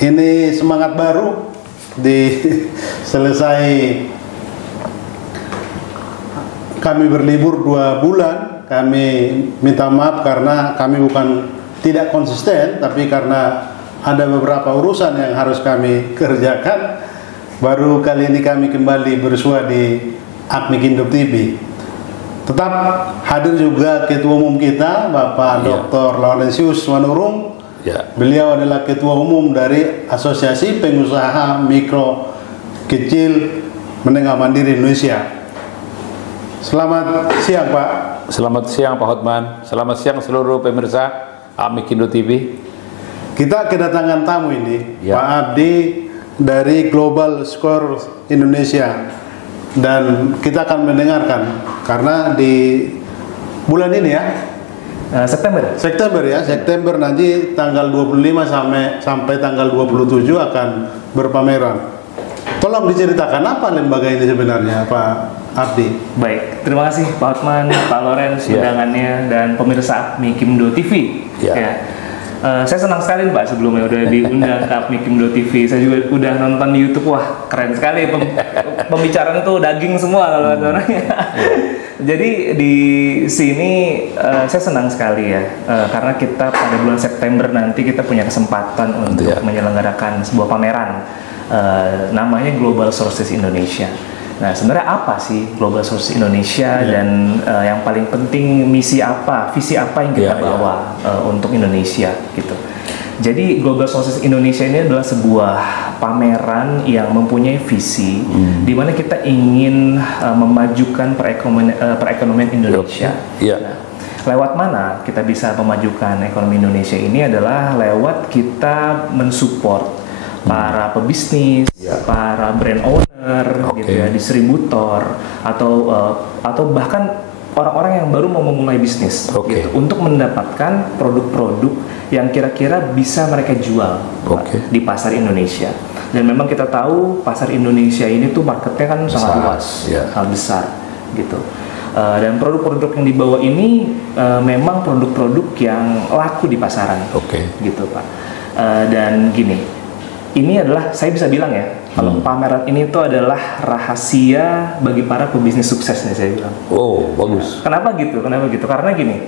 Ini semangat baru di selesai kami berlibur 2 bulan. Kami minta maaf karena kami bukan tidak konsisten, tapi karena ada beberapa urusan yang harus kami kerjakan. Baru kali ini kami kembali bersua di Akmikindo TV. Tetap hadir juga Ketua Umum kita, Bapak Dr. Laurentius Manurung. Beliau adalah Ketua Umum dari Asosiasi Pengusaha Mikro Kecil Menengah Mandiri Indonesia. Selamat siang, Pak. Selamat siang, Pak Hotman. Selamat siang seluruh pemirsa Akmikindo TV. Kita kedatangan tamu ini, Pak Abdi dari Global Score Indonesia. Dan kita akan mendengarkan karena di bulan ini ya, September nanti tanggal 25 sampai tanggal 27 akan berpameran. Tolong diceritakan apa lembaga ini sebenarnya, Pak Abdi. Baik, terima kasih Pak Hotman, Pak Loren undangannya dan pemirsa Akmikindo TV. Saya senang sekali Pak sebelumnya udah diundang ke Akmikindo TV. Saya juga udah nonton di YouTube, wah keren sekali pembicaraan itu daging semua kalau orangnya. Jadi di sini saya senang sekali ya karena kita pada bulan September nanti kita punya kesempatan untuk menyelenggarakan sebuah pameran namanya Global Sources Indonesia. Nah, sebenarnya apa sih Global Sources Indonesia dan yang paling penting visi apa yang kita bawa untuk Indonesia gitu. Jadi Global Sources Indonesia ini adalah sebuah pameran yang mempunyai visi di mana kita ingin memajukan perekonomian Indonesia. Nah, lewat mana kita bisa memajukan ekonomi Indonesia ini adalah lewat kita mensupport para pebisnis, para brand owner, gitu ya, distributor atau bahkan orang-orang yang baru mau memulai bisnis, gitu, untuk mendapatkan produk-produk yang kira-kira bisa mereka jual di pasar Indonesia. Dan memang kita tahu pasar Indonesia ini tuh marketnya kan sangat luas, sangat besar, gitu. Dan produk-produk yang dibawa ini memang produk-produk yang laku di pasaran, gitu Pak. Dan gini. Ini adalah, saya bisa bilang ya, kalau pameran ini itu adalah rahasia bagi para pebisnis sukses nih saya bilang. Oh, bagus. Kenapa gitu? Karena gini,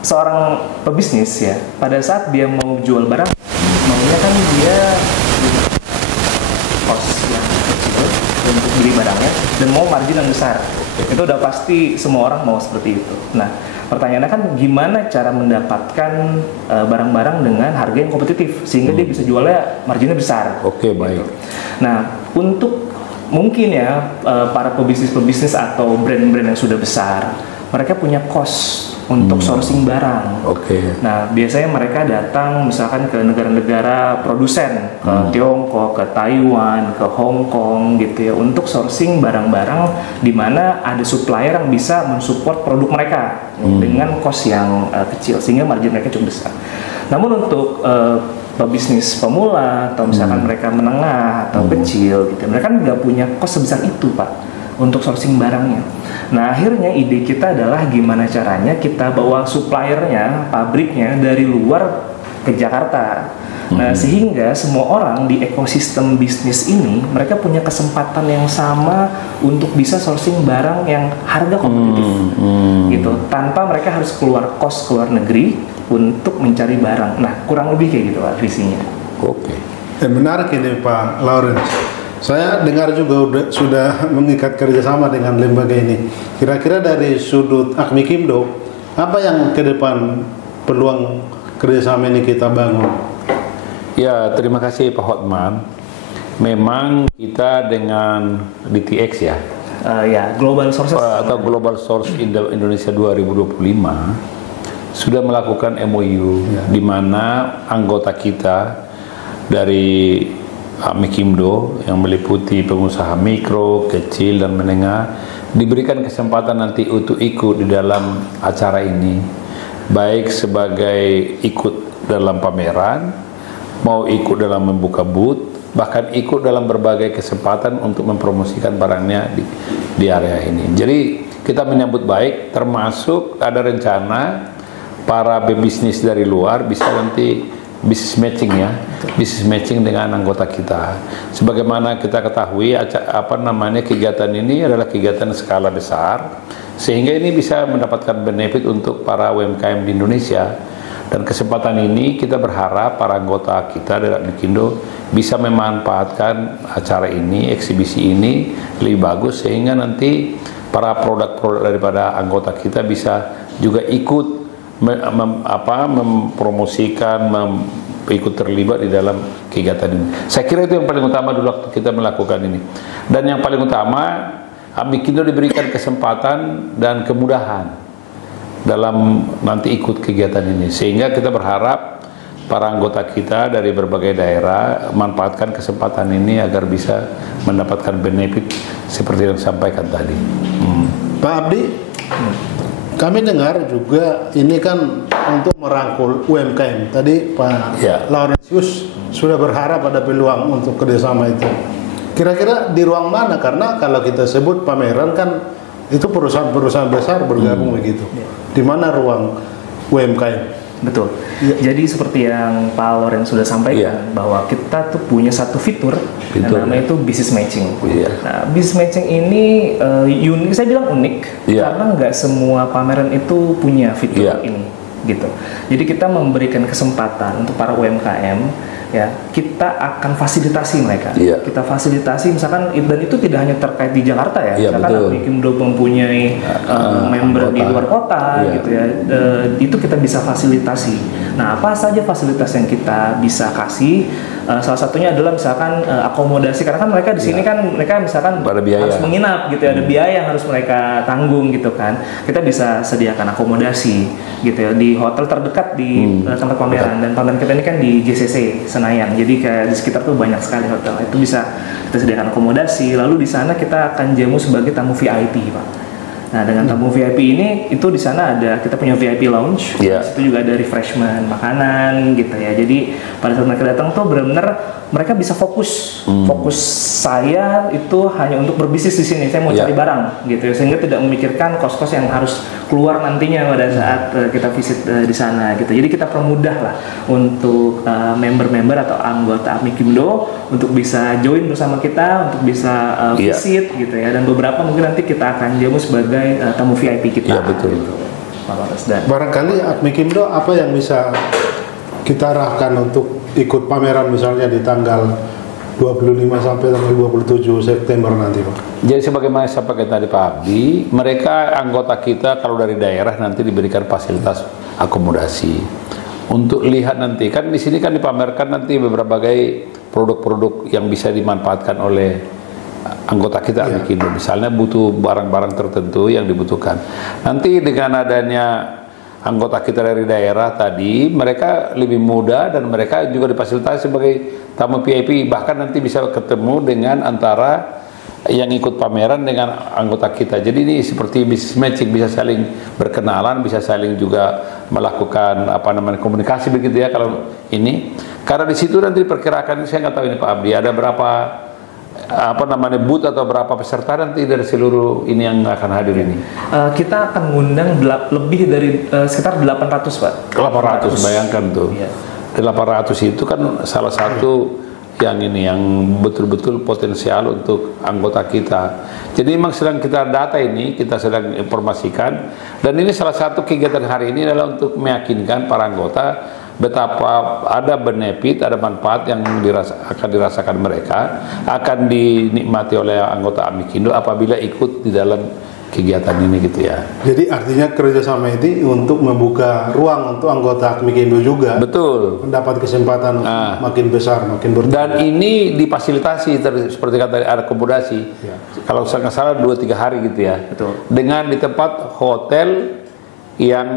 seorang pebisnis ya, pada saat dia mau jual barang, maunya kan dia cost yang kecil untuk beli barangnya dan mau margin yang besar. Itu udah pasti semua orang mau seperti itu. Nah, pertanyaannya kan gimana cara mendapatkan barang-barang dengan harga yang kompetitif sehingga dia bisa jualnya marginnya besar. Baik. Gitu. Nah, untuk mungkin ya para pebisnis atau brand-brand yang sudah besar, mereka punya cost untuk sourcing barang. Nah, biasanya mereka datang misalkan ke negara-negara produsen, ke Tiongkok, ke Taiwan, ke Hong Kong gitu ya, untuk sourcing barang-barang di mana ada supplier yang bisa mensupport produk mereka dengan cost yang kecil sehingga margin mereka cukup besar. Namun untuk pebisnis pemula atau misalkan mereka menengah atau kecil gitu, mereka nggak punya cost sebesar itu Pak untuk sourcing barangnya. Nah, akhirnya ide kita adalah gimana caranya kita bawa suppliernya, pabriknya dari luar ke Jakarta. Nah, sehingga semua orang di ekosistem bisnis ini mereka punya kesempatan yang sama untuk bisa sourcing barang yang harga kompetitif, gitu, tanpa mereka harus keluar kos ke luar negeri untuk mencari barang. Nah, kurang lebih kayak gitu Pak visinya. Menarik ini Pak Lawrence. Saya dengar juga sudah mengikat kerjasama dengan lembaga ini. Kira-kira dari sudut Akmikindo, apa yang ke depan peluang kerjasama ini kita bangun? Ya, terima kasih Pak Hotman. Memang kita dengan DTX ya, Global Sources atau Global Source Indonesia 2025 sudah melakukan MOU di mana anggota kita dari Akmikindo yang meliputi pengusaha mikro, kecil, dan menengah diberikan kesempatan nanti untuk ikut di dalam acara ini, baik sebagai ikut dalam pameran, mau ikut dalam membuka booth, bahkan ikut dalam berbagai kesempatan untuk mempromosikan barangnya di area ini. Jadi kita menyambut baik, termasuk ada rencana para pebisnis dari luar bisa nanti business matching ya, business matching dengan anggota kita. Sebagaimana kita ketahui, kegiatan ini adalah kegiatan skala besar, sehingga ini bisa mendapatkan benefit untuk para UMKM di Indonesia. Dan kesempatan ini kita berharap para anggota kita dari Mikindo bisa memanfaatkan acara ini, eksibisi ini lebih bagus, sehingga nanti para produk-produk daripada anggota kita bisa juga ikut mempromosikan, ikut terlibat di dalam kegiatan ini. Saya kira itu yang paling utama dulu waktu kita melakukan ini. Dan yang paling utama, Mikindo diberikan kesempatan dan kemudahan dalam nanti ikut kegiatan ini, sehingga kita berharap para anggota kita dari berbagai daerah manfaatkan kesempatan ini agar bisa mendapatkan benefit seperti yang disampaikan tadi. Pak Abdi, kami dengar juga ini kan untuk merangkul UMKM. Tadi Pak Laurentius sudah berharap ada peluang untuk kerjasama itu. Kira-kira di ruang mana? Karena kalau kita sebut pameran kan itu perusahaan-perusahaan besar bergabung begitu. Di mana ruang UMKM? Betul. Jadi seperti yang Pak Loren sudah sampaikan, bahwa kita tuh punya satu fitur yang namanya itu business matching. Nah, business matching ini unik, saya bilang unik karena nggak semua pameran itu punya fitur ini, gitu. Jadi kita memberikan kesempatan untuk para UMKM, ya, kita akan fasilitasi mereka. Kita fasilitasi, misalkan, dan itu tidak hanya terkait di Jakarta ya. Misalkan Mikindo mempunyai member di luar kota, gitu ya. Itu kita bisa fasilitasi. Nah, apa saja fasilitas yang kita bisa kasih? Salah satunya adalah misalkan akomodasi, karena kan mereka di sini kan mereka misalkan harus menginap gitu ya, ada biaya yang harus mereka tanggung gitu kan. Kita bisa sediakan akomodasi gitu ya di hotel terdekat di tempat pameran, dan pameran kita ini kan di JCC Senayan, jadi kayak di sekitar tuh banyak sekali hotel, itu bisa kita sediakan akomodasi. Lalu di sana kita akan jamu sebagai tamu VIP, Pak. Nah, dengan tamu VIP ini, itu di sana ada, kita punya VIP lounge, itu juga ada refreshment, makanan gitu ya. Jadi pada saat mereka datang tuh benar-benar mereka bisa fokus. Fokus saya itu hanya untuk berbisnis di sini. Saya mau cari barang gitu ya, sehingga tidak memikirkan kos-kos yang harus keluar nantinya pada saat kita visit di sana gitu. Jadi kita permudah lah untuk member-member atau anggota Mikindo untuk bisa join bersama kita, untuk bisa visit gitu ya. Dan beberapa mungkin nanti kita akan jamu sebagai tamu VIP kita. Iya, betul. Gitu. Barangkali Mikindo apa yang bisa kita arahkan untuk ikut pameran misalnya di tanggal 25 sampai tanggal 27 September nanti, Pak? Jadi sebagaimana saya sampaikan tadi Pak Abdi, mereka anggota kita kalau dari daerah nanti diberikan fasilitas akomodasi untuk lihat nanti, kan di sini kan dipamerkan nanti berbagai produk-produk yang bisa dimanfaatkan oleh anggota kita Mikindo. Misalnya butuh barang-barang tertentu yang dibutuhkan. Nanti dengan adanya anggota kita dari daerah tadi, mereka lebih mudah dan mereka juga difasilitasi sebagai tamu VIP. Bahkan nanti bisa ketemu dengan antara yang ikut pameran dengan anggota kita. Jadi ini seperti business matching, bisa saling berkenalan, bisa saling juga melakukan komunikasi begitu ya kalau ini. Karena di situ nanti diperkirakan, saya nggak tahu ini Pak Abdi, ada berapa booth atau berapa peserta nanti dari seluruh ini yang akan hadir ini? Kita akan mengundang lebih dari sekitar 800, Pak. 800, bayangkan tuh. 800 itu kan salah satu yang betul-betul potensial untuk anggota kita. Jadi memang sedang kita data ini, kita sedang informasikan, dan ini salah satu kegiatan hari ini adalah untuk meyakinkan para anggota betapa ada benefit, ada manfaat yang akan dirasakan mereka, akan dinikmati oleh anggota Mikindo apabila ikut di dalam kegiatan ini gitu ya. Jadi artinya kerjasama ini untuk membuka ruang untuk anggota Mikindo juga. Betul. Mendapat kesempatan makin besar, makin bertambah. Dan ini difasilitasi seperti kata ada akomodasi. Kalau saya nggak salah 2-3 hari gitu ya. Betul. Dengan di tempat hotel yang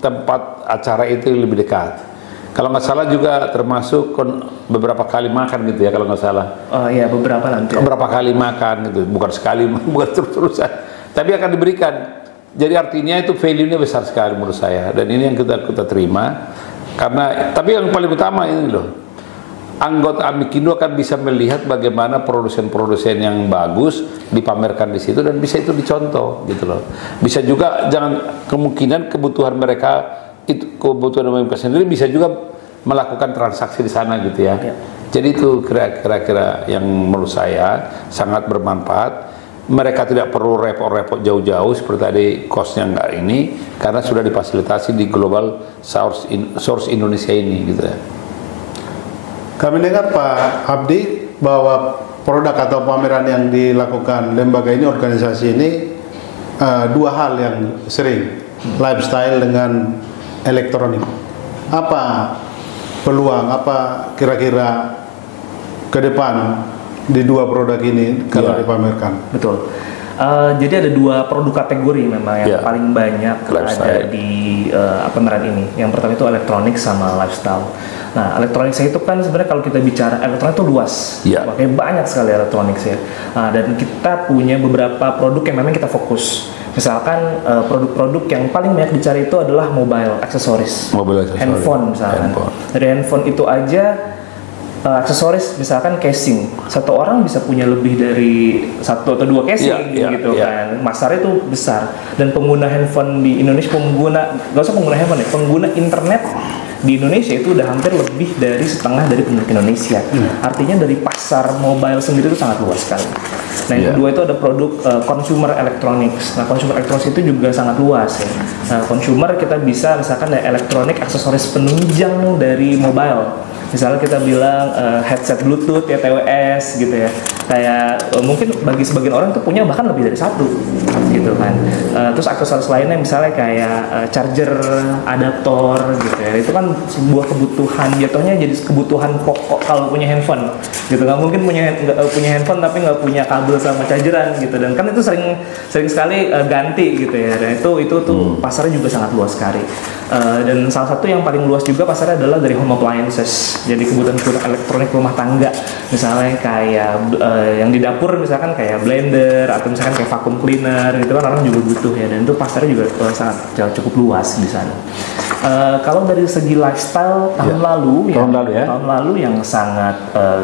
tempat acara itu lebih dekat. Kalau nggak salah juga termasuk beberapa kali makan gitu ya kalau nggak salah. Oh iya, beberapa nanti. Beberapa kali makan gitu, bukan sekali, bukan terus-terusan. Tapi akan diberikan. Jadi artinya itu value-nya besar sekali menurut saya. Dan ini yang kita terima. Karena tapi yang paling utama ini loh, anggota Mikindo akan bisa melihat bagaimana produsen-produsen yang bagus dipamerkan di situ dan bisa itu dicontoh gitu loh. Bisa juga jangan kemungkinan kebutuhan mereka itu kebutuhan mereka sendiri bisa juga melakukan transaksi di sana gitu ya. Jadi itu kira-kira yang menurut saya sangat bermanfaat. Mereka tidak perlu repot-repot jauh-jauh seperti tadi cost-nya enggak ini, karena sudah difasilitasi di Global Source Indonesia ini gitu ya. Kami dengar Pak Abdi bahwa produk atau pameran yang dilakukan lembaga ini, organisasi ini, dua hal yang sering, lifestyle dengan elektronik. Apa peluang, apa kira-kira ke depan di dua produk ini kalau dipamerkan? Betul. Jadi ada dua produk kategori memang yang paling banyak ada di pameran ini. Yang pertama itu elektronik sama lifestyle. Nah, elektronik itu kan sebenarnya kalau kita bicara elektronik itu luas, makanya banyak sekali elektronik ya. Dan kita punya beberapa produk yang memang kita fokus. Misalkan produk-produk yang paling banyak dicari itu adalah mobile accessories, handphone misalkan. Dari handphone itu aja aksesoris, misalkan casing, satu orang bisa punya lebih dari satu atau dua casing gitu kan. Masarnya itu besar, dan pengguna handphone di Indonesia, gak usah pengguna handphone ya, pengguna internet di Indonesia itu udah hampir lebih dari setengah dari penduduk Indonesia. Artinya dari pasar mobile sendiri itu sangat luas sekali. Nah, yang kedua itu ada produk consumer electronics. Nah, consumer electronics itu juga sangat luas ya. Consumer kita bisa misalkan ada elektronik aksesoris penunjang dari mobile. Misalnya kita bilang headset Bluetooth ya, TWS gitu ya. Kayak mungkin bagi sebagian orang tuh punya bahkan lebih dari satu gitu kan. Terus aksesoris lainnya misalnya kayak charger, adaptor gitu ya. Itu kan sebuah kebutuhan, jatuhnya jadi kebutuhan pokok kalau punya handphone gitu. Nggak mungkin punya handphone tapi nggak punya kabel sama chargeran gitu. Dan kan itu sering sekali ganti gitu ya. Dan itu tuh pasarnya juga sangat luas sekali. Dan salah satu yang paling luas juga pasarnya adalah dari home appliances. Jadi kebutuhan elektronik rumah tangga, misalnya kayak yang di dapur misalkan kayak blender atau misalkan kayak vacuum cleaner gitu kan, orang juga butuh ya, dan itu pasarnya juga sangat cukup luas di sana. Kalau dari segi lifestyle tahun lalu yang sangat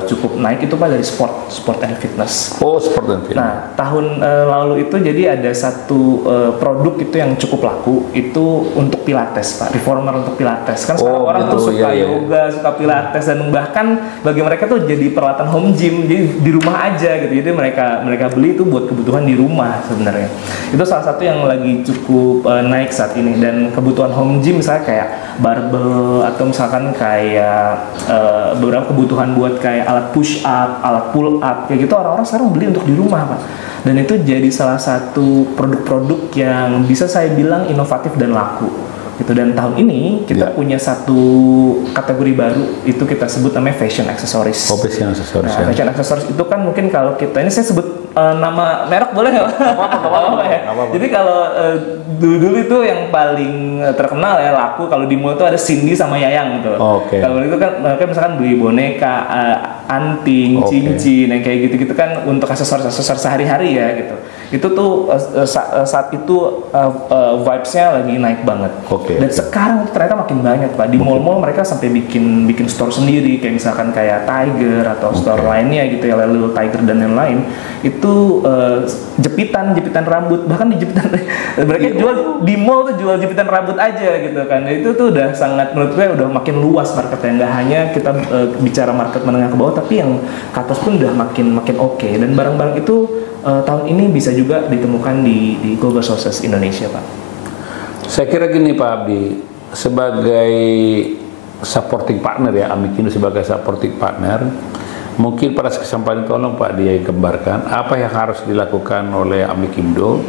cukup naik itu Pak dari sport and fitness. Oh, sport and fitness. Nah, tahun lalu itu jadi ada satu produk itu yang cukup laku, itu untuk pilates Pak, reformer untuk pilates. Kan sekarang orang tuh suka yoga, suka pilates, dan bahkan bagi mereka tuh jadi peralatan home gym, jadi di rumah aja gitu. Jadi mereka beli itu buat kebutuhan di rumah sebenarnya. Itu salah satu yang lagi cukup naik saat ini. Dan kebutuhan home gym misalnya kayak barbel atau misalkan kayak beberapa kebutuhan buat kayak alat push up, alat pull up kayak gitu, orang-orang sekarang beli untuk di rumah Pak. Dan itu jadi salah satu produk-produk yang bisa saya bilang inovatif dan laku gitu. Dan tahun ini kita punya satu kategori baru, itu kita sebut namanya fashion accessories. Fashion accessories. Nah, fashion accessories itu kan mungkin kalau kita ini saya sebut nama merek boleh nggak? Apa ya? Jadi kalau dulu itu yang paling terkenal ya laku kalau di mall itu ada Cindy sama Yayang gitu. Kalau itu kan mereka misalkan beli boneka, anting, cincin, yang kayak gitu-gitu kan untuk aksesoris sehari-hari ya gitu. Itu tuh saat itu vibes-nya lagi naik banget. Dan sekarang ternyata makin banyak Pak. Di mall-mall mereka sampai bikin store sendiri, kayak misalkan kayak Tiger atau store lainnya gitu ya, Little Tiger dan lain-lain. Itu jepitan rambut, bahkan di jepitan mereka jual di mall tuh jual jepitan rambut aja gitu kan. Itu tuh udah sangat, menurut gue udah makin luas marketnya. Nggak hanya kita bicara market menengah ke bawah, tapi yang ke atas pun udah makin oke. Dan barang-barang itu tahun ini bisa juga ditemukan di Global Sources Indonesia Pak. Saya kira gini Pak Abdi, sebagai supporting partner ya, Amikindo sebagai supporting partner, mungkin pada kesempatan tolong Pak dia gambarkan apa yang harus dilakukan oleh Amikindo,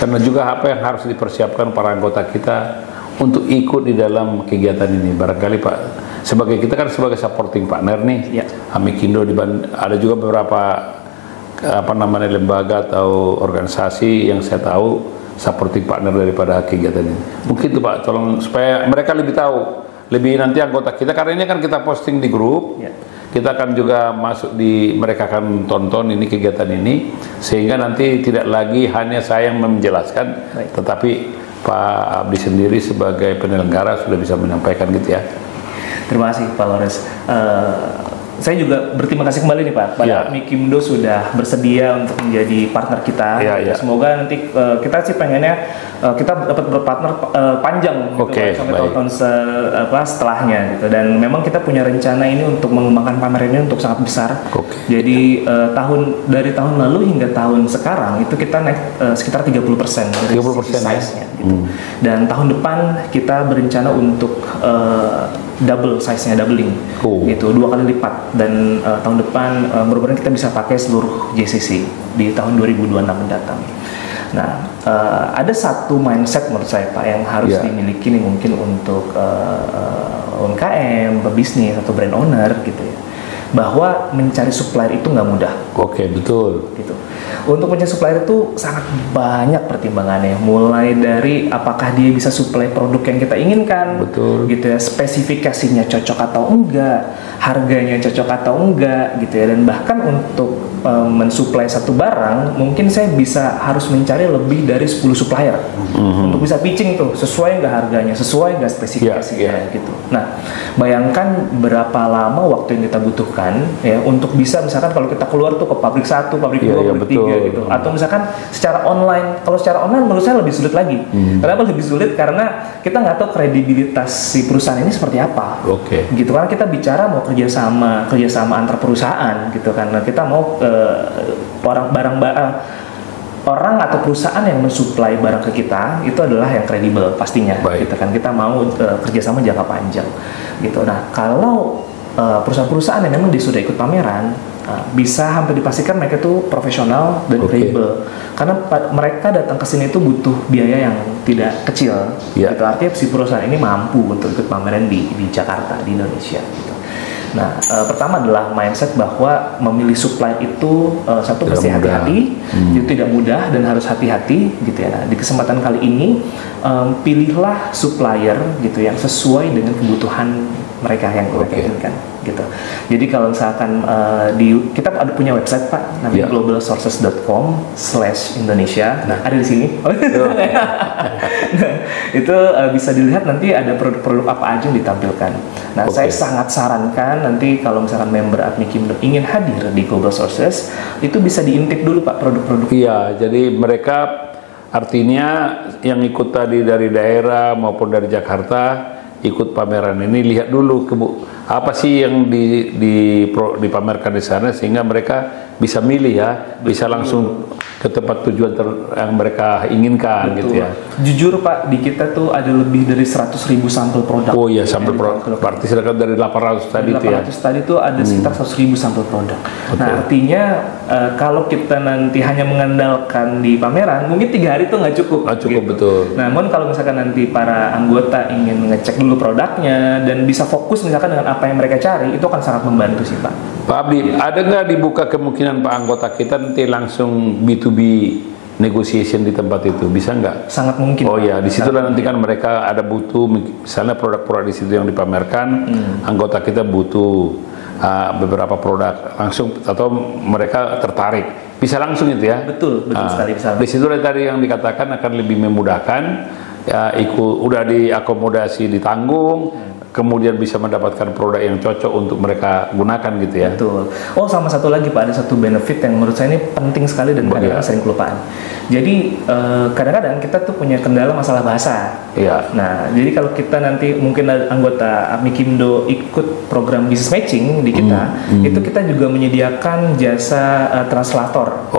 karena juga apa yang harus dipersiapkan para anggota kita untuk ikut di dalam kegiatan ini. Barangkali Pak, sebagai kita kan sebagai supporting partner nih, Amikindo ada juga beberapa lembaga atau organisasi yang saya tahu supporting partner daripada kegiatan ini. Mungkin tuh Pak, tolong supaya mereka lebih tahu, lebih nanti anggota kita, karena ini kan kita posting di grup, kita akan juga masuk mereka akan tonton ini kegiatan ini, sehingga nanti tidak lagi hanya saya yang menjelaskan, tetapi Pak Abdi sendiri sebagai penyelenggara sudah bisa menyampaikan gitu ya. Terima kasih Pak Lores. saya juga berterima kasih kembali nih Pak pada Mikindo sudah bersedia untuk menjadi partner kita. Semoga nanti kita sih pengennya kita dapat berpartner panjang gitu sampai tahun setelahnya gitu. Dan memang kita punya rencana ini untuk mengembangkan pameran ini untuk sangat besar. Jadi dari tahun lalu hingga tahun sekarang itu kita naik sekitar 30% dari size-nya gitu. Dan tahun depan kita berencana untuk double size-nya, doubling gitu, 2 kali lipat. Dan tahun depan mudah-mudahan kita bisa pakai seluruh JCC di tahun 2026 mendatang. Nah, ada satu mindset menurut saya Pak yang harus dimiliki nih mungkin untuk UMKM, pebisnis atau brand owner gitu ya, bahwa mencari supplier itu nggak mudah. Betul. Gitu. Untuk mencari supplier itu sangat banyak pertimbangannya, mulai dari apakah dia bisa supply produk yang kita inginkan, gitu ya, spesifikasinya cocok atau enggak, harganya cocok atau enggak, gitu ya, dan bahkan untuk mensuplai satu barang, mungkin saya harus mencari lebih dari 10 supplier untuk bisa pitching tuh, sesuai nggak harganya, sesuai nggak spesifikasinya, gitu. Nah, bayangkan berapa lama waktu yang kita butuhkan ya untuk bisa misalkan kalau kita keluar tuh ke pabrik 1, pabrik 2, pabrik 3 gitu. Atau misalkan secara online. Kalau secara online menurut saya lebih sulit lagi. Kenapa lebih sulit? Karena kita nggak tahu kredibilitas si perusahaan ini seperti apa. Gitu, karena kita bicara mau kerjasama antar perusahaan gitu kan. Nah, kita mau orang atau perusahaan yang mensuplai barang ke kita itu adalah yang kredibel pastinya. Gitu kan. Kita mau kerjasama jangka panjang. Gitu. Nah, kalau perusahaan-perusahaan yang memang sudah ikut pameran, bisa hampir dipastikan mereka itu profesional dan kredibel, karena mereka datang ke sini itu butuh biaya yang tidak kecil. Gitu. Artinya si perusahaan ini mampu untuk ikut pameran di Jakarta, di Indonesia. Gitu. Nah, pertama adalah mindset bahwa memilih supply itu satu pasti hati-hati, itu tidak mudah dan harus hati-hati, gitu ya. Nah, di kesempatan kali ini pilihlah supplier gitu yang sesuai dengan kebutuhan mereka yang mereka inginkan. Gitu. Jadi kalau misalkan kita ada punya website Pak, namanya globalsources.com/Indonesia. Nah, ada di sini. Nah, itu bisa dilihat nanti ada produk-produk apa aja yang ditampilkan. Nah, saya sangat sarankan nanti kalau misalkan member Mikindo ingin hadir di Global Sources, itu bisa diintip dulu Pak produk-produk. Jadi mereka artinya yang ikut tadi dari daerah maupun dari Jakarta ikut pameran ini, lihat dulu apa sih yang dipamerkan di sana sehingga mereka bisa milih bisa langsung ke tempat tujuan yang mereka inginkan. Gitu ya. Jujur Pak, di kita tuh ada lebih dari 100.000 sampel produk. Sampel produk. Berarti sedangkan dari 800 tadi itu ya. 800 tadi itu ada sekitar 100.000 sampel produk. Nah, artinya kalau kita nanti hanya mengandalkan di pameran, mungkin 3 hari itu nggak cukup. Betul. Namun kalau misalkan nanti para anggota ingin mengecek dulu produknya dan bisa fokus misalkan dengan apa yang mereka cari, itu akan sangat membantu sih Pak. Pak Abdi, ada nggak dibuka kemungkinan Pak anggota kita nanti langsung B2B negotiation di tempat itu, bisa nggak? Sangat mungkin. Di situlah nanti kan mereka ada butuh, misalnya produk-produk di situ yang dipamerkan, anggota kita butuh beberapa produk langsung atau mereka tertarik, bisa langsung itu ya? Betul sekali. Di situ tadi yang dikatakan akan lebih memudahkan, udah diakomodasi, ditanggung. Kemudian bisa mendapatkan produk yang cocok untuk mereka gunakan gitu ya. Betul. Sama satu lagi Pak, ada satu benefit yang menurut saya ini penting sekali dan kadang-kadang sering kelupaan. Jadi kadang-kadang kita tuh punya kendala masalah bahasa. Nah, jadi kalau kita nanti mungkin anggota Mikindo ikut program business matching di kita, itu kita juga menyediakan jasa translator.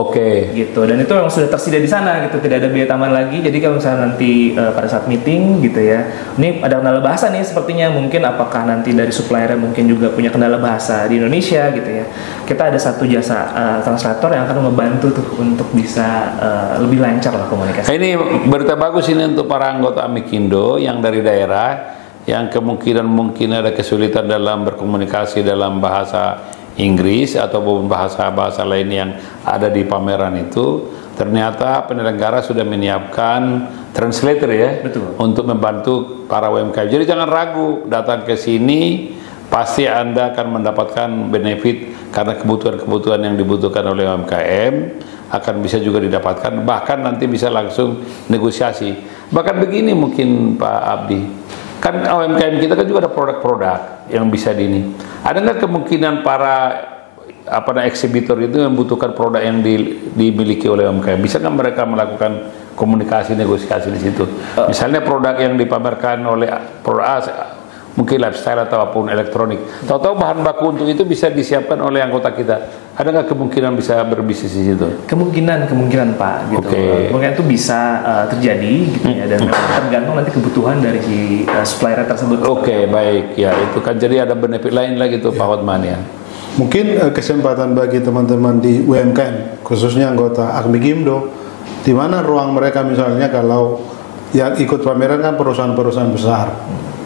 Gitu. Dan itu yang sudah tersedia di sana gitu, tidak ada biaya tambahan lagi. Jadi kalau misalnya nanti pada saat meeting gitu ya, ini ada kendala bahasa nih sepertinya, mungkin apakah nanti dari supplier mungkin juga punya kendala bahasa di Indonesia gitu ya. Kita ada satu jasa translator yang akan membantu tuh untuk bisa lebih lancar lah komunikasi. Ini berita bagus ini untuk para anggota Mikindo yang dari daerah yang kemungkinan mungkin ada kesulitan dalam berkomunikasi dalam bahasa Inggris ataupun bahasa-bahasa lain yang ada di pameran itu. Ternyata penyelenggara sudah menyiapkan translator ya. Betul. Untuk membantu para UMKM. Jadi jangan ragu, datang ke sini pasti Anda akan mendapatkan benefit karena kebutuhan-kebutuhan yang dibutuhkan oleh UMKM akan bisa juga didapatkan, bahkan nanti bisa langsung negosiasi. Bahkan begini mungkin Pak Abdi, kan UMKM kita kan juga ada produk-produk yang bisa ada nggak kemungkinan para eksibitor itu membutuhkan produk yang dimiliki oleh UMKM? Bisa nggak mereka melakukan komunikasi negosiasi di situ? Misalnya produk yang dipamerkan oleh produk A, mungkin lifestyle atau apapun elektronik, tahu-tahu bahan baku untuk itu bisa disiapkan oleh anggota kita. Ada nggak kemungkinan bisa berbisnis di situ? Kemungkinan Pak, gitu. Kemungkinan itu bisa terjadi gitu ya, dan tergantung nanti kebutuhan dari si supplier tersebut. Baik ya, itu kan jadi ada benefit lain lagi tuh Pak Hotman ya. Mungkin kesempatan bagi teman-teman di UMKM, khususnya anggota Akmikimdo, di mana ruang mereka misalnya kalau yang ikut pameran kan perusahaan-perusahaan besar.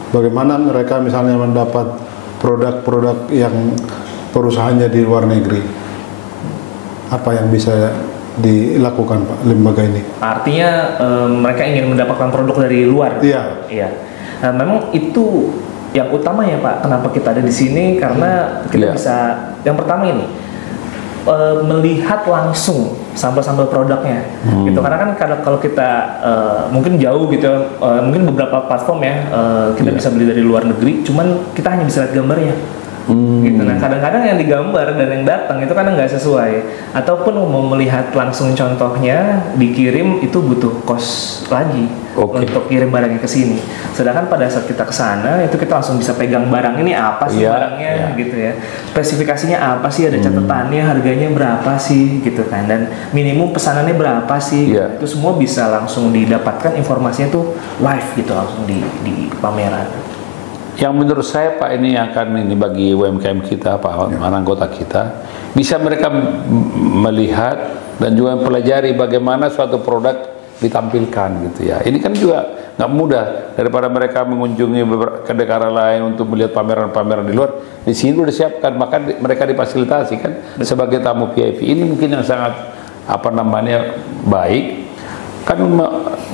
Bagaimana mereka misalnya mendapat produk-produk yang perusahaannya di luar negeri? Apa yang bisa dilakukan Pak lembaga ini? Artinya mereka ingin mendapatkan produk dari luar. Iya. Nah, memang itu yang utama ya Pak. Kenapa kita ada di sini? Karena kita bisa, yang pertama ini melihat langsung sampel-sampel produknya, gitu. Karena kan kalau kita mungkin jauh gitu, mungkin beberapa platform ya kita bisa beli dari luar negeri, cuman kita hanya bisa lihat gambarnya. Gitu. Nah kadang-kadang yang digambar dan yang datang itu kadang nggak sesuai, ataupun mau melihat langsung contohnya dikirim itu butuh cost lagi untuk kirim barangnya ke sini. Sedangkan pada saat kita ke sana itu kita langsung bisa pegang barang ini apa sih barangnya gitu ya, spesifikasinya apa sih, ada catatannya, harganya berapa sih gitu kan, dan minimum pesanannya berapa sih, itu semua bisa langsung didapatkan informasinya tuh live gitu, langsung di pameran. Yang menurut saya Pak ini akan bagi UMKM kita, Pak anggota kita, bisa mereka melihat dan juga mempelajari bagaimana suatu produk ditampilkan gitu ya. Ini kan juga nggak mudah, daripada mereka mengunjungi beberapa negara lain untuk melihat pameran-pameran di luar. Di sini sudah disiapkan, maka mereka difasilitasi kan sebagai tamu VIP. Ini mungkin yang sangat baik. Kan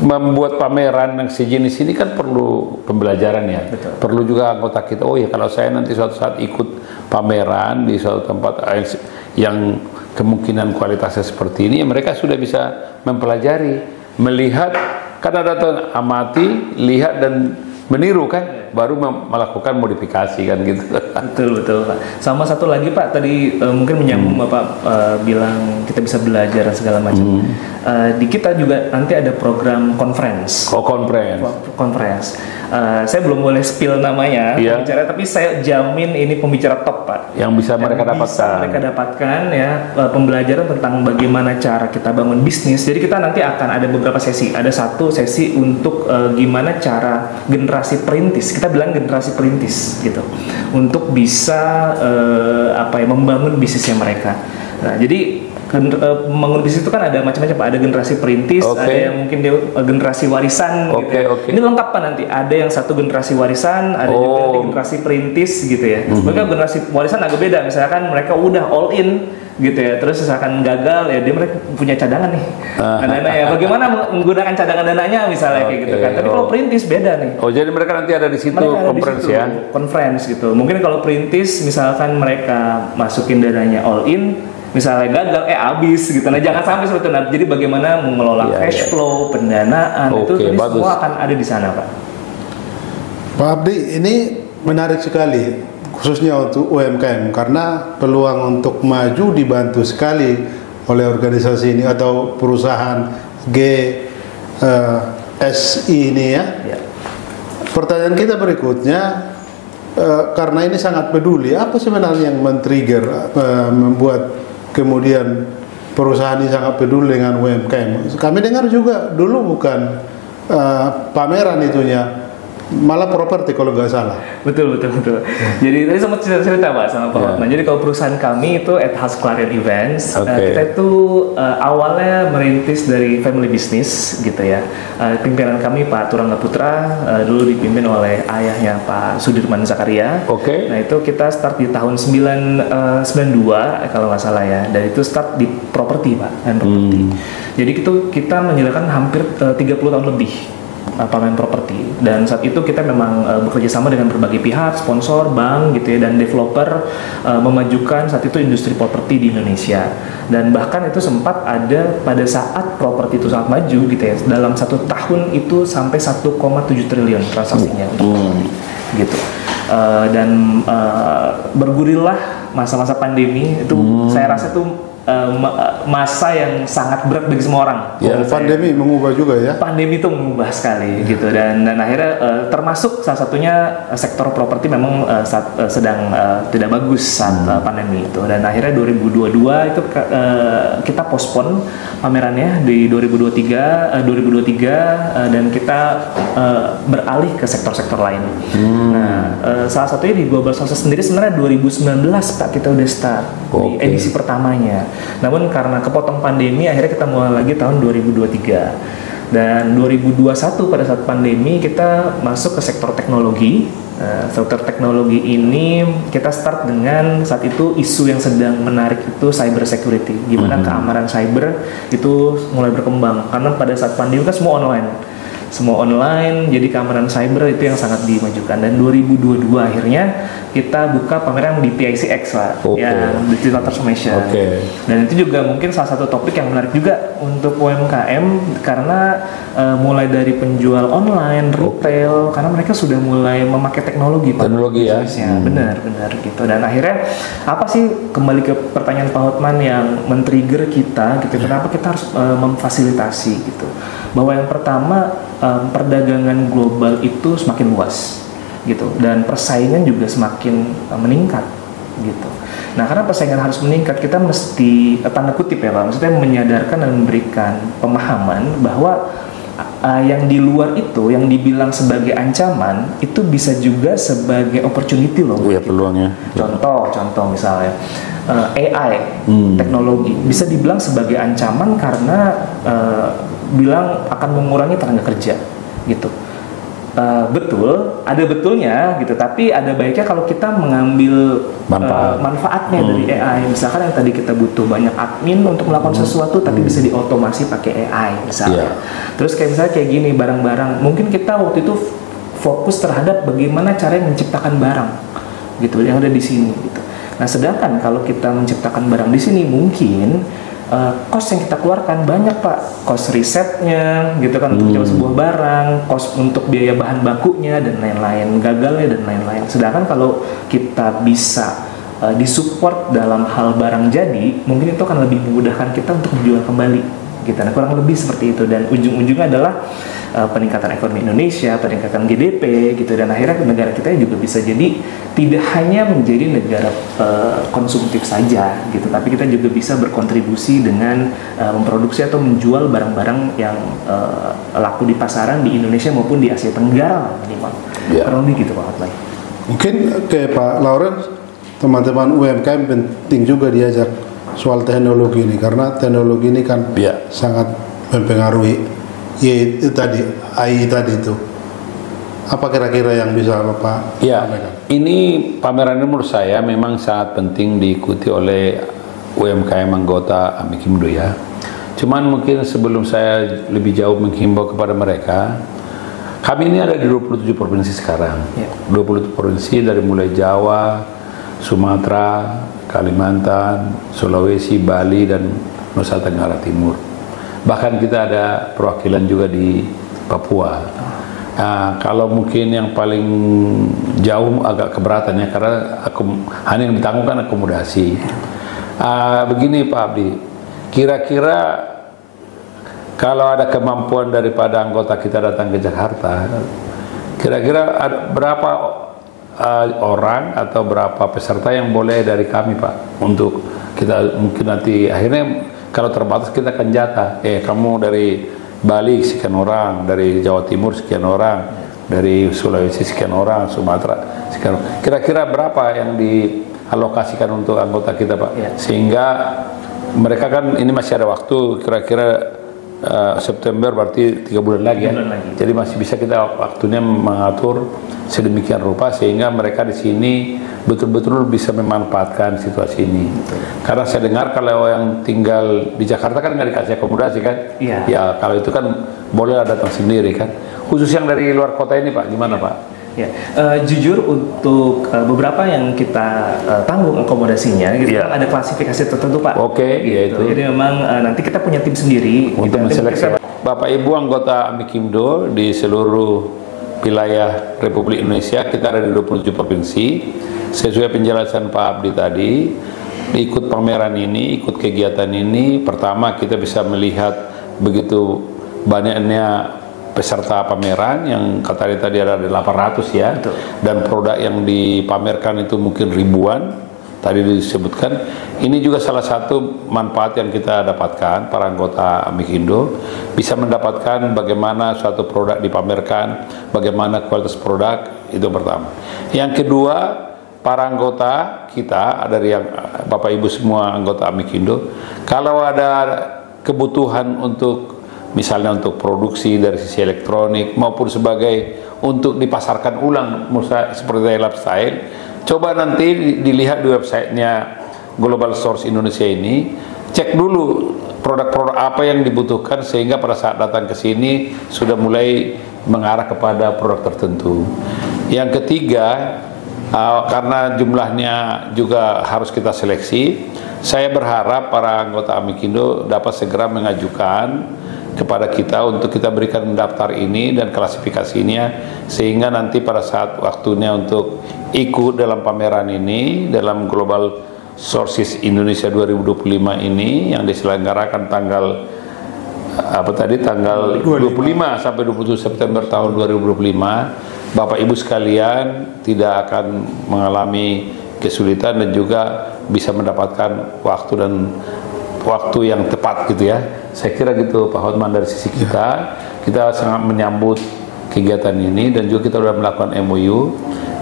membuat pameran yang sejenis ini kan perlu pembelajaran ya. Betul. Perlu juga anggota kita, kalau saya nanti suatu saat ikut pameran di suatu tempat yang kemungkinan kualitasnya seperti ini, mereka sudah bisa mempelajari, melihat, kan ada amati, lihat dan meniru kan, baru melakukan modifikasi kan gitu. Betul Pak. Sama satu lagi Pak, tadi mungkin menyambung Bapak bilang kita bisa belajar segala macam. Di kita juga nanti ada program conference. Conference. Saya belum boleh spill namanya pembicara, tapi saya jamin ini pembicara top Pak. Yang bisa mereka dapatkan ya, pembelajaran tentang bagaimana cara kita bangun bisnis. Jadi kita nanti akan ada beberapa sesi. Ada satu sesi untuk gimana cara generasi perintis. Kita bilang generasi perintis gitu, untuk bisa membangun bisnisnya mereka. Nah, jadi membangun bisnis itu kan ada macam-macam Pak. Ada generasi perintis, ada yang mungkin dia generasi warisan gitu. Ini lengkap Pak nanti. Ada yang satu generasi warisan, ada juga generasi perintis gitu ya. Mereka generasi warisan agak beda. Misalkan mereka udah all in gitu ya, terus misalkan gagal ya mereka punya cadangan nih, dana ya, bagaimana menggunakan cadangan dananya misalnya kayak gitu kan. Tapi kalau perintis beda nih. Jadi mereka nanti ada di situ conference gitu. Mungkin kalau perintis misalkan mereka masukin dananya all in, misalnya gagal habis gitu. Nah jangan sampai seperti itu. Jadi bagaimana mengelola cash flow, pendanaan, itu semua akan ada di sana Pak. Pak Abdi, ini menarik sekali, khususnya untuk UMKM, karena peluang untuk maju dibantu sekali oleh organisasi ini atau perusahaan GSI ini ya. Pertanyaan kita berikutnya, karena ini sangat peduli, apa sebenarnya yang men-trigger membuat kemudian perusahaan ini sangat peduli dengan UMKM? Kami dengar juga dulu bukan pameran itunya, malah properti kalau nggak salah. Betul. Jadi tadi sempat cerita Pak sama Pak Hotman. Jadi kalau perusahaan kami itu Ethas Clarion Events, kita itu awalnya merintis dari family business gitu ya. Pimpinan kami Pak Turangga Putra dulu dipimpin oleh ayahnya Pak Sudirman Zakaria. Nah itu kita start di tahun 92 kalau nggak salah ya. Dan itu start di properti Pak, dan properti. Jadi itu kita menjalankan hampir 30 tahun lebih. pameran properti, dan saat itu kita memang bekerja sama dengan berbagai pihak, sponsor, bank gitu ya, dan developer memajukan saat itu industri properti di Indonesia. Dan bahkan itu sempat ada pada saat properti itu sangat maju gitu ya, dalam 1 tahun itu sampai 1,7 triliun transaksinya gitu. Dan bergulirlah masa-masa pandemi itu, saya rasa itu masa yang sangat berat bagi semua orang. Ya, pandemi mengubah juga ya. Pandemi itu mengubah sekali gitu, dan akhirnya termasuk salah satunya sektor properti memang sedang tidak bagus saat pandemi itu, dan akhirnya 2022 itu kita postpone pamerannya di 2023 dan kita beralih ke sektor-sektor lain. Nah, salah satunya di Global Sources sendiri sebenarnya 2019 Pak kita udah start di edisi pertamanya. Namun karena kepotong pandemi akhirnya kita mulai lagi tahun 2023. Dan 2021 pada saat pandemi kita masuk ke sektor teknologi. Sektor teknologi ini kita start dengan saat itu isu yang sedang menarik itu cyber security. Gimana keamanan cyber itu mulai berkembang, karena pada saat pandemi kan semua online, jadi keamanan cyber itu yang sangat dimajukan. Dan 2022 akhirnya kita buka pameran di PICX Pak, yang Digital Transformation. Dan itu juga mungkin salah satu topik yang menarik juga untuk UMKM, karena mulai dari penjual online, retail, karena mereka sudah mulai memakai teknologi Pak. Teknologi ya. Benar gitu. Dan akhirnya apa sih, kembali ke pertanyaan Pak Hotman yang men-trigger kita gitu, kenapa kita harus memfasilitasi gitu. Bahwa yang pertama, perdagangan global itu semakin luas gitu, dan persaingan juga semakin meningkat gitu. Nah, karena persaingan harus meningkat, kita mesti tanda kutip ya Pak, maksudnya menyadarkan dan memberikan pemahaman bahwa yang di luar itu, yang dibilang sebagai ancaman, itu bisa juga sebagai opportunity loh. Iya, peluangnya. Contoh misalnya AI, teknologi bisa dibilang sebagai ancaman karena bilang akan mengurangi tenaga kerja gitu. Betul, ada betulnya gitu, tapi ada baiknya kalau kita mengambil manfaatnya dari AI. Misalkan yang tadi kita butuh banyak admin untuk melakukan sesuatu, tapi bisa diotomasi pakai AI misalnya. Terus kayak misalnya kayak gini, barang-barang, mungkin kita waktu itu fokus terhadap bagaimana cara menciptakan barang gitu yang ada di sini gitu. Nah, sedangkan kalau kita menciptakan barang di sini, mungkin cost yang kita keluarkan banyak Pak, cost risetnya gitu kan untuk menjual sebuah barang, cost untuk biaya bahan bakunya dan lain-lain, gagalnya dan lain-lain. Sedangkan kalau kita bisa disupport dalam hal barang jadi, mungkin itu akan lebih memudahkan kita untuk menjual kembali gitu. Nah, kurang lebih seperti itu, dan ujung-ujungnya adalah peningkatan ekonomi Indonesia, peningkatan GDP gitu, dan akhirnya negara kita juga bisa jadi tidak hanya menjadi negara konsumtif saja gitu, tapi kita juga bisa berkontribusi dengan memproduksi atau menjual barang-barang yang laku di pasaran di Indonesia maupun di Asia Tenggara minimal. Kurang lebih gitu Pak Hotman. Mungkin kayak Pak Lawrence, teman-teman UMKM penting juga diajak soal teknologi ini, karena teknologi ini kan sangat mempengaruhi itu tadi, AI tadi itu. Apa kira-kira yang bisa Bapak sampaikan? Ini pameran ini menurut saya memang sangat penting diikuti oleh UMKM anggota Amikindo ya. Cuman mungkin sebelum saya lebih jauh menghimbau kepada mereka, kami ini ada di 27 provinsi sekarang. 27 provinsi dari mulai Jawa, Sumatera, Kalimantan, Sulawesi, Bali, dan Nusa Tenggara Timur. Bahkan kita ada perwakilan juga di Papua. Nah, kalau mungkin yang paling jauh agak keberatan ya, karena hanya yang ditanggung kan akomodasi. Begini Pak Abdi, kira-kira kalau ada kemampuan daripada anggota kita datang ke Jakarta, kira-kira berapa orang atau berapa peserta yang boleh dari kami Pak, untuk kita mungkin nanti akhirnya kalau terbatas kita akan jatah, kamu dari Bali sekian orang, dari Jawa Timur sekian orang, dari Sulawesi sekian orang, Sumatera sekian orang. Kira-kira berapa yang dialokasikan untuk anggota kita Pak? Sehingga mereka kan ini masih ada waktu, kira-kira September berarti 3 bulan lagi ya. Jadi masih bisa kita waktunya mengatur sedemikian rupa sehingga mereka di sini betul-betul bisa memanfaatkan situasi ini. Karena saya dengar kalau yang tinggal di Jakarta kan nggak dikasih akomodasi kan? Ya kalau itu kan boleh datang sendiri kan. Khusus yang dari luar kota ini Pak, gimana Pak? Ya, jujur untuk beberapa yang kita tanggung akomodasinya, gitu kan ada klasifikasi tertentu Pak. Oke, gitu. Jadi memang nanti kita punya tim sendiri untuk menseleksi. Bapak Ibu anggota Amikindo di seluruh wilayah Republik Indonesia, kita ada di 27 provinsi. Sesuai penjelasan Pak Abdi tadi, ikut pameran ini, ikut kegiatan ini, pertama kita bisa melihat begitu banyaknya peserta pameran yang katanya tadi ada 800 ya. Betul. Dan produk yang dipamerkan itu mungkin ribuan tadi disebutkan. Ini juga salah satu manfaat yang kita dapatkan para anggota Amikindo, bisa mendapatkan bagaimana suatu produk dipamerkan, bagaimana kualitas produk, itu pertama. Yang kedua, para anggota kita dari yang Bapak Ibu semua anggota Amikindo, kalau ada kebutuhan untuk misalnya untuk produksi dari sisi elektronik maupun sebagai untuk dipasarkan ulang seperti lifestyle, coba nanti dilihat di websitenya Global Source Indonesia ini, cek dulu produk-produk apa yang dibutuhkan sehingga pada saat datang ke sini sudah mulai mengarah kepada produk tertentu. Yang ketiga, karena jumlahnya juga harus kita seleksi, saya berharap para anggota Amikindo dapat segera mengajukan kepada kita untuk kita berikan daftar ini dan klasifikasinya, sehingga nanti pada saat waktunya untuk ikut dalam pameran ini, dalam Global Sources Indonesia 2025 ini yang diselenggarakan tanggal tanggal 25 sampai 27 September tahun 2025, Bapak Ibu sekalian tidak akan mengalami kesulitan dan juga bisa mendapatkan waktu yang tepat gitu ya. Saya kira gitu Pak Hotman, dari sisi kita sangat menyambut kegiatan ini dan juga kita sudah melakukan MOU,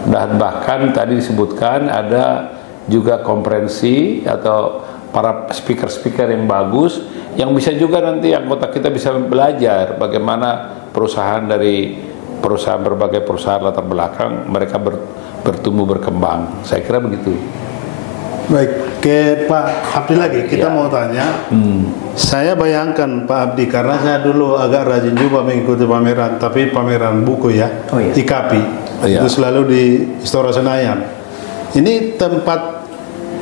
dan bahkan tadi disebutkan ada juga konferensi atau para speaker-speaker yang bagus yang bisa juga nanti anggota kita bisa belajar bagaimana berbagai perusahaan latar belakang mereka bertumbuh berkembang. Saya kira begitu. Baik, ke Pak Abdi lagi, kita mau tanya. Saya bayangkan Pak Abdi, karena saya dulu agak rajin juga mengikuti pameran, tapi pameran buku ya, IKAPI, itu selalu di Istora Senayan. Ini tempat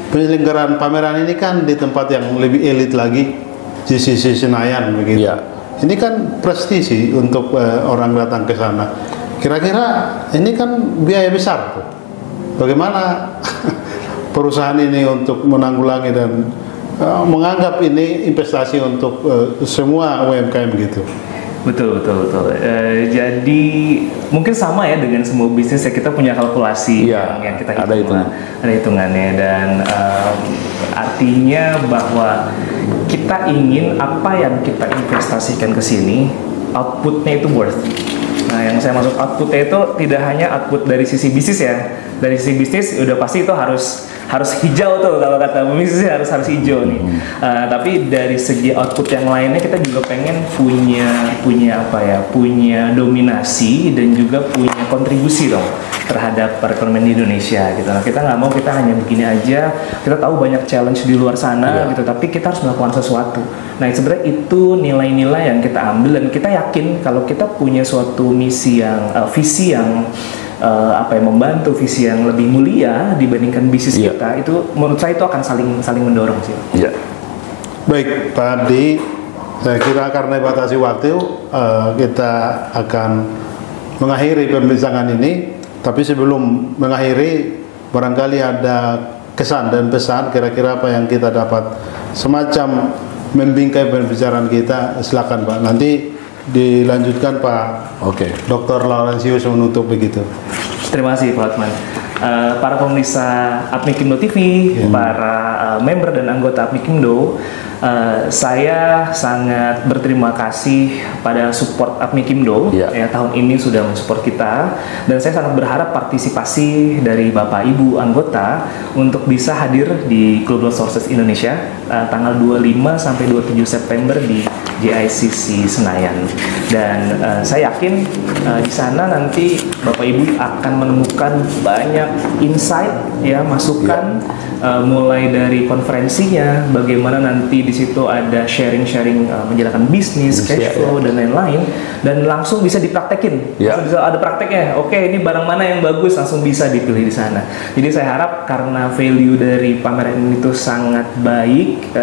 penyelenggaraan pameran ini kan di tempat yang lebih elit lagi, di sisi Senayan begitu. Ini kan prestisi untuk orang datang ke sana. Kira-kira ini kan biaya besar tuh. Bagaimana perusahaan ini untuk menanggulangi dan menganggap ini investasi untuk semua UMKM gitu? Betul. Jadi mungkin sama ya dengan semua bisnis ya, kita punya kalkulasi yang kita hitung, ada hitungannya, dan artinya bahwa kita ingin apa yang kita investasikan ke sini outputnya itu worth. Nah, yang saya maksud outputnya itu tidak hanya output dari sisi bisnis ya. Dari sisi bisnis udah pasti itu harus hijau tuh, kalau kata bisnis harus hijau nih. Tapi dari segi output yang lainnya kita juga pengen punya dominasi dan juga punya kontribusi dong terhadap perekonomian di Indonesia gitu. Nah, kita nggak mau kita hanya begini aja. Kita tahu banyak challenge di luar sana gitu, tapi kita harus melakukan sesuatu. Nah, sebenarnya itu nilai-nilai yang kita ambil, dan kita yakin kalau kita punya suatu visi yang membantu, visi yang lebih mulia dibandingkan bisnis kita, itu menurut saya itu akan saling mendorong sih. Baik Pak Abdi, saya kira karena batasi waktu kita akan mengakhiri perbincangan ini. Tapi sebelum mengakhiri, barangkali ada kesan dan pesan kira-kira apa yang kita dapat semacam membingkai pembicaraan kita. Silakan Pak, nanti dilanjutkan Pak Dr. Laurentius menutup begitu. Terima kasih Pak Hotman. Para pemirsa Amikindo TV, para member dan anggota Amikindo, saya sangat berterima kasih pada support Amikindo ya, tahun ini sudah mensupport kita, dan saya sangat berharap partisipasi dari Bapak Ibu anggota untuk bisa hadir di Global Sources Indonesia tanggal 25 sampai 27 September di GICC Senayan. Dan saya yakin di sana nanti Bapak Ibu akan menemukan banyak insight ya, masukan mulai dari konferensinya, bagaimana nanti di situ ada sharing-sharing menjalankan bisnis, cash flow dan lain-lain, dan langsung bisa dipraktekin. Bisa ada prakteknya. Oke, ini barang mana yang bagus, langsung bisa dipilih di sana. Jadi saya harap karena value dari pameran ini itu sangat baik,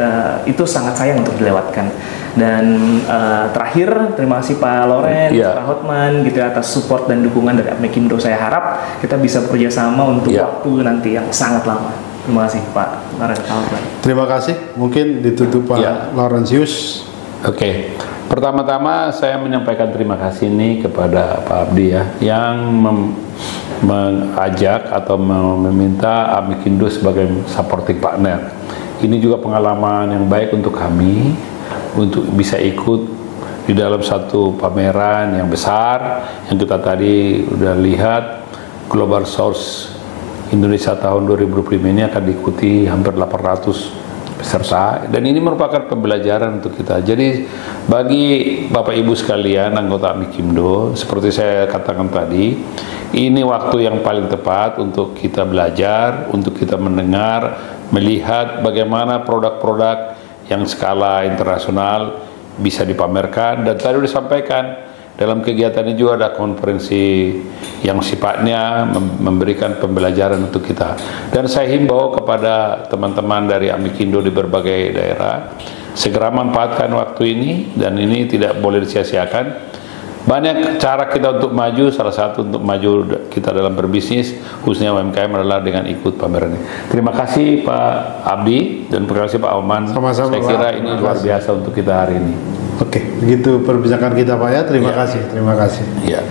itu sangat sayang untuk dilewatkan. Dan terakhir, terima kasih Pak Loren, Pak Hotman gitu atas support dan dukungan dari APMEKindo. Saya harap kita bisa bekerja sama untuk waktu nanti yang sangat lama. Terima kasih Pak Loren. Terima kasih. Mungkin ditutup Pak Laurentius. Oke. Pertama-tama saya menyampaikan terima kasih nih kepada Pak Abdi ya, yang mengajak atau meminta APMEKindo sebagai supporting partner. Ini juga pengalaman yang baik untuk kami, untuk bisa ikut di dalam satu pameran yang besar yang kita tadi udah lihat. Global Source Indonesia tahun 2025 ini akan diikuti hampir 800 peserta, dan ini merupakan pembelajaran untuk kita. Jadi bagi Bapak Ibu sekalian anggota APMEKindo, seperti saya katakan tadi, ini waktu yang paling tepat untuk kita belajar, untuk kita mendengar, melihat bagaimana produk-produk yang skala internasional bisa dipamerkan. Dan tadi sudah disampaikan dalam kegiatan ini juga ada konferensi yang sifatnya memberikan pembelajaran untuk kita. Dan saya himbau kepada teman-teman dari APMEKindo di berbagai daerah segera manfaatkan waktu ini, dan ini tidak boleh disia-siakan. Banyak cara kita untuk maju, salah satu untuk maju kita dalam berbisnis, khususnya UMKM, adalah dengan ikut pameran ini. Terima kasih Pak Abdi, dan terima kasih Pak Oman. Sama-sama, saya kira ini luar biasa untuk kita hari ini. Oke, begitu perbincangan kita Pak ya. Terima kasih. Ya.